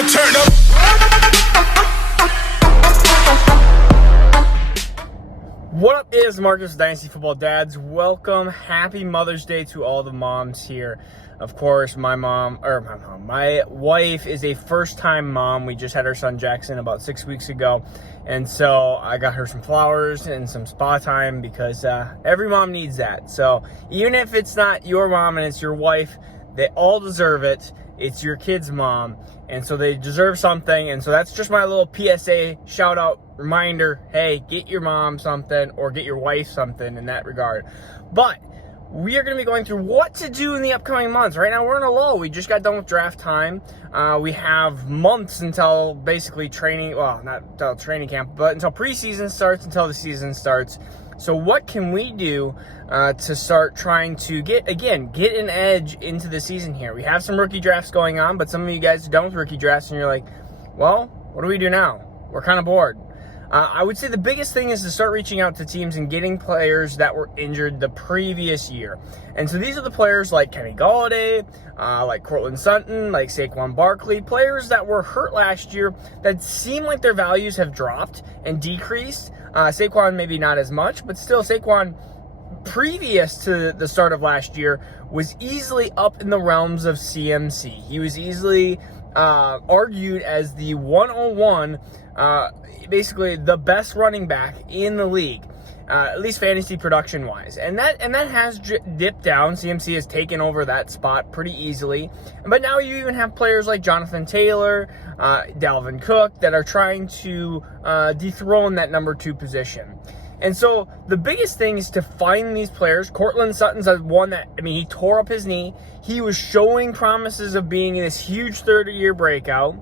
now turn up. What up is Marcus Dynasty Football Dads. Welcome. Happy Mother's Day to all the moms here. Of course, my wife is a first-time mom. We just had our son Jackson about 6 weeks ago. And so I got her some flowers and some spa time because every mom needs that. So even if it's not your mom and it's your wife, they all deserve it. It's your kid's mom. And so they deserve something. And so that's just my little PSA, shout out, reminder. Hey, get your mom something or get your wife something in that regard. But we are going to be going through what to do in the upcoming months. Right now, we're in a lull. We just got done with draft time. We have months until basically training, well, not until training camp, but until preseason starts, until the season starts. So what can we do to start trying to get an edge into the season here? We have some rookie drafts going on, but some of you guys are done with rookie drafts, and you're like, well, what do we do now? We're kind of bored. I would say the biggest thing is to start reaching out to teams and getting players that were injured the previous year. And so these are the players like Kenny Golladay, like Courtland Sutton, like Saquon Barkley, players that were hurt last year that seem like their values have dropped and decreased. Saquon maybe not as much, but still Saquon previous to the start of last year was easily up in the realms of CMC. He was easily argued as the 101, basically the best running back in the league, at least fantasy production wise. And that has dipped down. CMC has taken over that spot pretty easily. But now you even have players like Jonathan Taylor, Dalvin Cook that are trying to dethrone that number 2 position. And so the biggest thing is to find these players. Courtland Sutton's one that, he tore up his knee. He was showing promises of being this huge third-year breakout.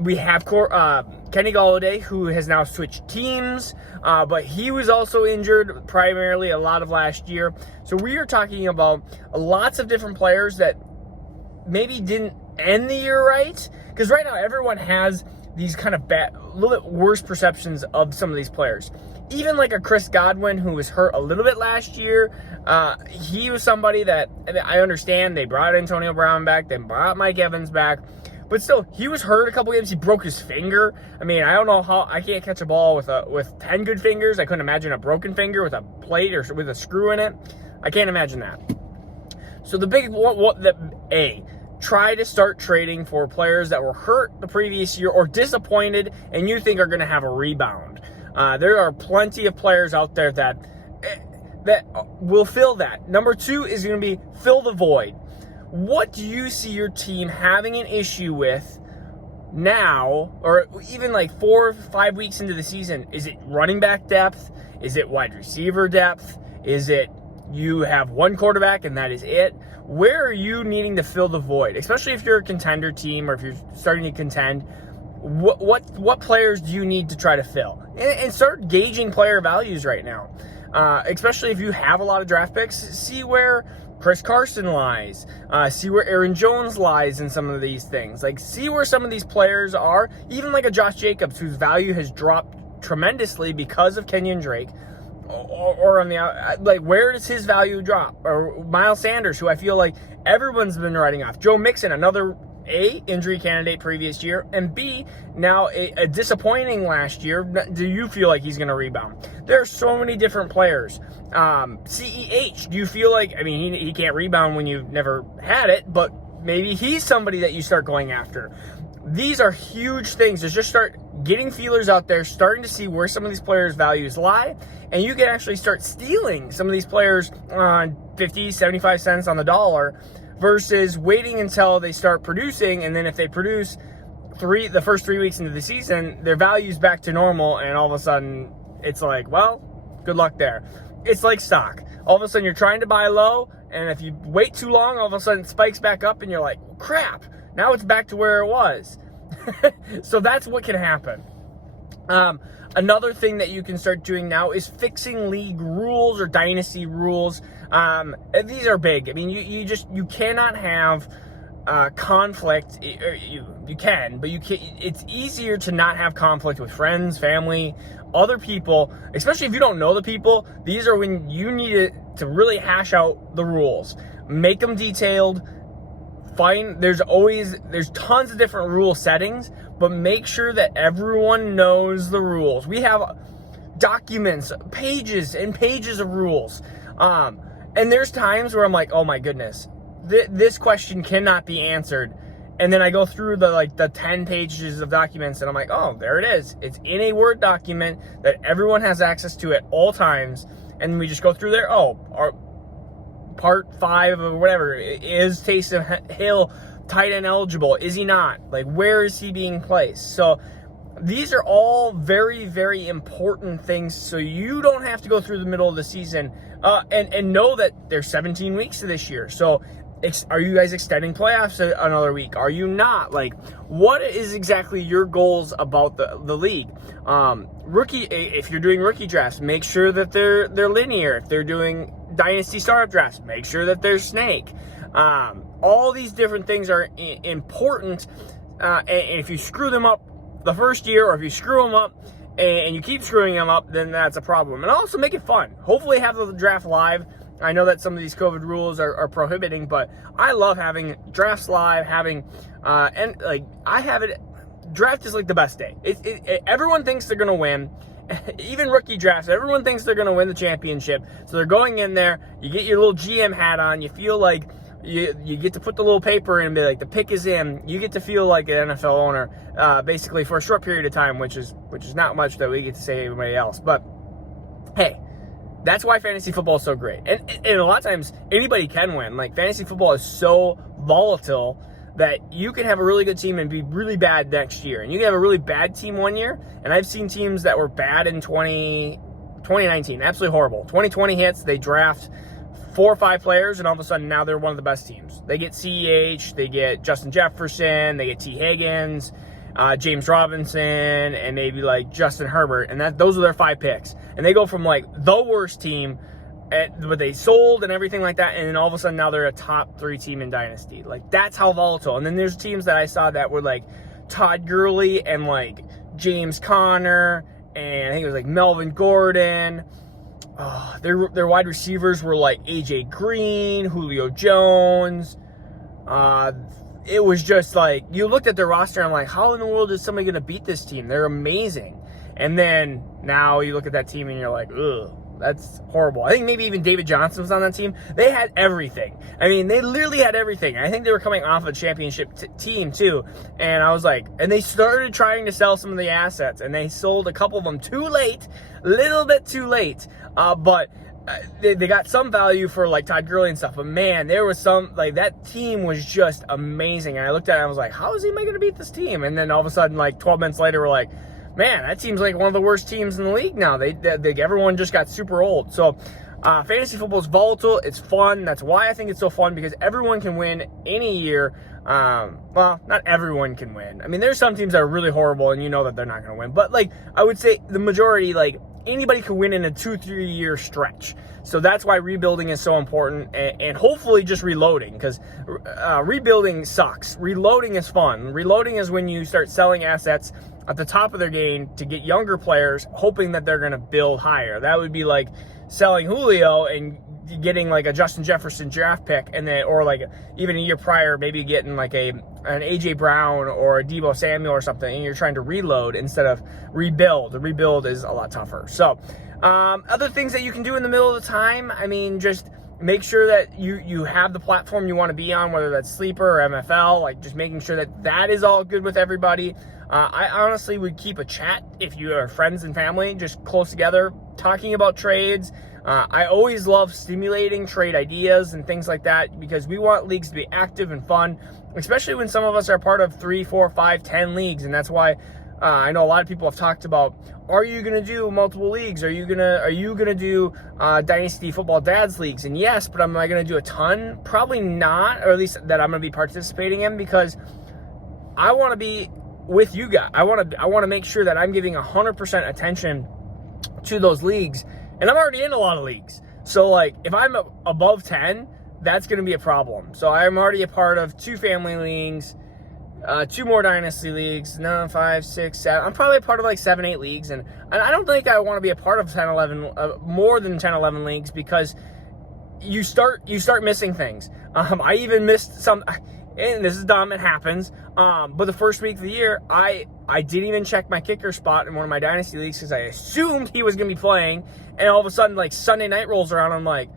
We have Kenny Golladay, who has now switched teams, but he was also injured primarily a lot of last year. So we are talking about lots of different players that maybe didn't end the year right, because right now everyone has these kind of bad, a little bit worse perceptions of some of these players. Even like a Chris Godwin, who was hurt a little bit last year, he was somebody that, I understand they brought Antonio Brown back, they brought Mike Evans back, but still, he was hurt a couple games. He broke his finger. I don't know how. I can't catch a ball with 10 good fingers. I couldn't imagine a broken finger with a plate or with a screw in it. I can't imagine that. So the big try to start trading for players that were hurt the previous year or disappointed and you think are going to have a rebound. There are plenty of players out there that will fill that. Number 2 is going to be fill the void. What do you see your team having an issue with now, or even like 4 or 5 weeks into the season? Is it running back depth? Is it wide receiver depth? Is it you have one quarterback and that is it? Where are you needing to fill the void? Especially if you're a contender team or if you're starting to contend, what players do you need to try to fill? And start gauging player values right now. Especially if you have a lot of draft picks, see where Chris Carson lies, see where Aaron Jones lies in some of these things. Like, see where some of these players are, even like a Josh Jacobs, whose value has dropped tremendously because of Kenyon Drake, or on the like, where does his value drop? Or Miles Sanders, who I feel like everyone's been writing off. Joe Mixon, another A, injury candidate previous year, and B, now a disappointing last year. Do you feel like he's going to rebound? There are so many different players. CEH, do you feel like, he can't rebound when you've never had it, but maybe he's somebody that you start going after. These are huge things. Just start getting feelers out there, starting to see where some of these players' values lie, and you can actually start stealing some of these players on 50, 75 cents on the dollar versus waiting until they start producing, and then if they produce the first 3 weeks into the season, their value's back to normal, and all of a sudden, it's like, well, good luck there. It's like stock. All of a sudden, you're trying to buy low, and if you wait too long, all of a sudden it spikes back up, and you're like, crap, now it's back to where it was. So that's what can happen. Another thing that you can start doing now is fixing league rules or dynasty rules. These are big. You cannot have conflict. You can, but it's easier to not have conflict with friends, family, other people, especially if you don't know the people. These are when you need to really hash out the rules, make them detailed, there's tons of different rule settings, but make sure that everyone knows the rules. We have documents, pages and pages of rules. And there's times where I'm like, oh my goodness, this question cannot be answered. And then I go through the 10 pages of documents and I'm like, oh, there it is. It's in a Word document that everyone has access to at all times. And we just go through there. Oh, our part 5 or whatever, is Taysom Hill tight end eligible? Is he not? Like, where is he being placed? So these are all very, very important things, so you don't have to go through the middle of the season and know that there's 17 weeks to this year. So are you guys extending playoffs another week? Are you not? Like, what is exactly your goals about the league? If you're doing rookie drafts, make sure that they're linear. If they're doing dynasty startup drafts, make sure that they're snake. All these different things are important, and if you screw them up the first year, or if you screw them up and you keep screwing them up, then that's a problem. And also make it fun. Hopefully have the draft live. I know that some of these COVID rules are prohibiting, but I love having drafts live, draft is like the best day. Everyone thinks they're going to win. Even rookie drafts, everyone thinks they're going to win the championship. So they're going in there, you get your little GM hat on, you feel like you get to put the little paper in and be like, the pick is in. You get to feel like an NFL owner, basically for a short period of time, which is not much that we get to say to everybody else. But hey, that's why fantasy football is so great. And a lot of times anybody can win. Like, fantasy football is so volatile that you can have a really good team and be really bad next year. And you can have a really bad team one year. And I've seen teams that were bad in 2019, absolutely horrible. 2020 hits, they draft 4 or 5 players, and all of a sudden now they're one of the best teams. They get CEH, they get Justin Jefferson, they get T. Higgins, James Robinson, and maybe like Justin Herbert, and those are their 5 picks. And they go from like the worst team, but they sold and everything like that, and then all of a sudden now they're a top 3 team in Dynasty. Like, that's how volatile. And then there's teams that I saw that were like Todd Gurley and like James Conner, and I think it was like Melvin Gordon. Their wide receivers were like AJ Green, Julio Jones. It was just like, you looked at their roster and I'm like, how in the world is somebody going to beat this team? They're amazing. And then now you look at that team and you're like, ugh, that's horrible. I think maybe even David Johnson was on that team. They had everything. I mean, they literally had everything. I think they were coming off a championship team too. And I was like, and they started trying to sell some of the assets, and they sold a couple of them too late, a little bit too late. But they got some value for like Todd Gurley and stuff. But man, there was some, like, that team was just amazing. And I looked at it and I was like, how is he going to beat this team? And then all of a sudden, like 12 minutes later, we're like, man, that team's like one of the worst teams in the league now. Everyone just got super old. So fantasy football is volatile. It's fun. That's why I think it's so fun, because everyone can win any year. Well, not everyone can win. I mean, there's some teams that are really horrible and you know that they're not going to win. But like, I would say the majority, like, anybody can win in a 2-3 year stretch. So that's why rebuilding is so important, and hopefully just reloading, because rebuilding sucks. Reloading is fun. Reloading is when you start selling assets at the top of their game to get younger players, hoping that they're going to build higher. That would be like selling Julio and getting like a Justin Jefferson draft pick, and then, or like even a year prior, maybe getting like an AJ Brown or a Deebo Samuel or something, and you're trying to reload instead of rebuild. The rebuild is a lot tougher. So other things that you can do in the middle of the time, I mean, just make sure that you have the platform you want to be on, whether that's Sleeper or MFL, like just making sure that is all good with everybody. I honestly would keep a chat if you are friends and family, just close together, talking about trades. I always love stimulating trade ideas and things like that, because we want leagues to be active and fun, especially when some of us are part of 3, 4, 5, 10 leagues. And that's why I know a lot of people have talked about, are you going to do multiple leagues? Are you gonna do Dynasty Football Dads leagues? And yes, but am I going to do a ton? Probably not, or at least that I'm going to be participating in, because I want to be with you guys. I want to make sure that I'm giving 100% attention to those leagues. And I'm already in a lot of leagues. So like, if I'm above 10, that's going to be a problem. So I'm already a part of 2 family leagues, 2 more dynasty leagues, 5, 6, 7. I'm probably a part of like 7, 8 leagues. And I don't think I want to be a part of 10, 11, more than 10, 11 leagues, because you start missing things. I even missed some. and this is dumb, it happens, but the first week of the year, I didn't even check my kicker spot in one of my Dynasty leagues because I assumed he was going to be playing, and all of a sudden, like, Sunday night rolls around, I'm like,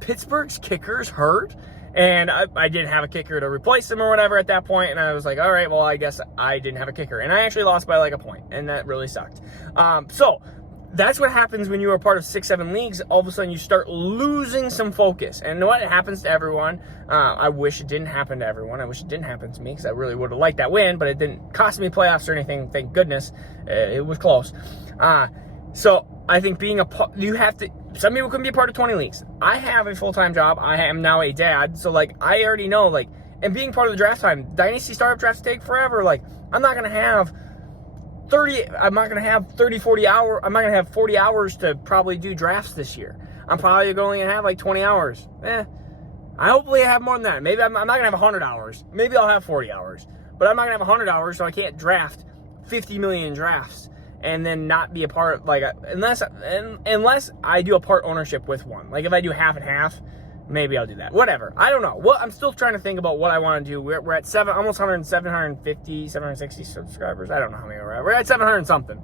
Pittsburgh's kicker's hurt? And I didn't have a kicker to replace him or whatever at that point, and I was like, all right, well, I guess I didn't have a kicker. And I actually lost by like a point, and that really sucked. So that's what happens when you are part of 6-7 leagues. All of a sudden, you start losing some focus. And what happens to everyone, I wish it didn't happen to everyone. I wish it didn't happen to me because I really would have liked that win, but it didn't cost me playoffs or anything, thank goodness. It was close. So I think being you have to, some people can be a part of 20 leagues. I have a full-time job. I am now a dad. So, like, I already know, like, and being part of the draft time, Dynasty startup drafts take forever. Like, I'm not going to have 40 hours. I'm not going to have 40 hours to probably do drafts this year. I'm probably going to have like 20 hours. I hopefully have more than that. Maybe I'm not going to have 100 hours. Maybe I'll have 40 hours. But I'm not going to have 100 hours, so I can't draft 50 million drafts and then not be a part, like, unless I do a part ownership with one. Like, if I do half and half, maybe I'll do that. Whatever. I don't know. Well, I'm still trying to think about what I want to do. We're at almost 750, 760 subscribers. I don't know how many we're at. We're at 700 something.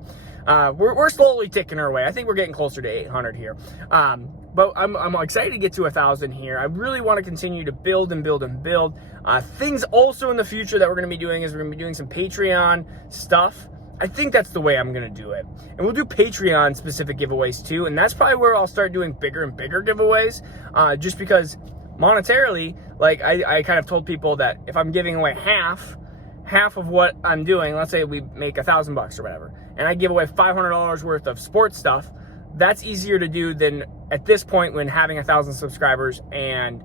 We're slowly ticking our way. I think we're getting closer to 800 here. But I'm excited to get to 1,000 here. I really want to continue to build and build and build. Things also in the future that we're going to be doing is we're going to be doing some Patreon stuff. I think that's the way I'm going to do it. And we'll do Patreon specific giveaways too. And that's probably where I'll start doing bigger and bigger giveaways. Just because monetarily, like I kind of told people that if I'm giving away half of what I'm doing, let's say we make $1,000 or whatever, and I give away $500 worth of sports stuff, that's easier to do than at this point when having 1,000 subscribers and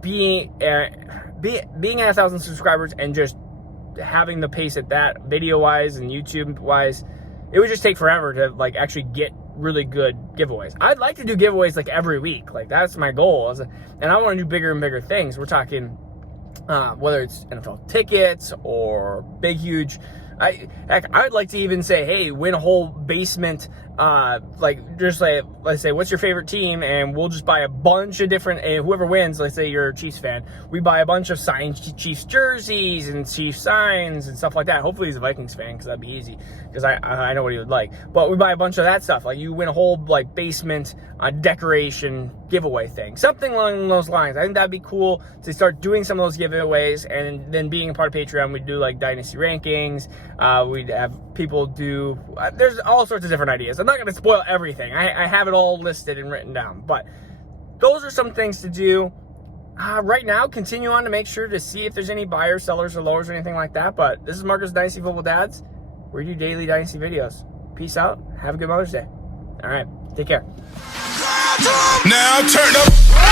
being at 1,000 subscribers and just having the pace at that video-wise and YouTube-wise, it would just take forever to, like, actually get really good giveaways. I'd like to do giveaways, like, every week. Like, that's my goal. And I want to do bigger and bigger things. We're talking whether it's NFL tickets or big, huge... I'd like to even say, hey, win a whole basement, just like, let's say, what's your favorite team? And we'll just buy a bunch of different, whoever wins, let's say you're a Chiefs fan, we buy a bunch of signed Chiefs jerseys and Chiefs signs and stuff like that. Hopefully he's a Vikings fan because that'd be easy because I know what he would like. But we buy a bunch of that stuff. Like, you win a whole, like, basement decoration giveaway thing. Something along those lines. I think that'd be cool to start doing some of those giveaways, and then being a part of Patreon, we'd do, like, Dynasty rankings. We'd have people do, there's all sorts of different ideas. I'm not going to spoil everything. I have it all listed and written down, but those are some things to do. Right now, continue on to make sure to see if there's any buyers, sellers, or lowers or anything like that. But this is Marcus Dynasty Football Dads. We do daily Dynasty videos. Peace out. Have a good Mother's Day. All right. Take care. Now turn up.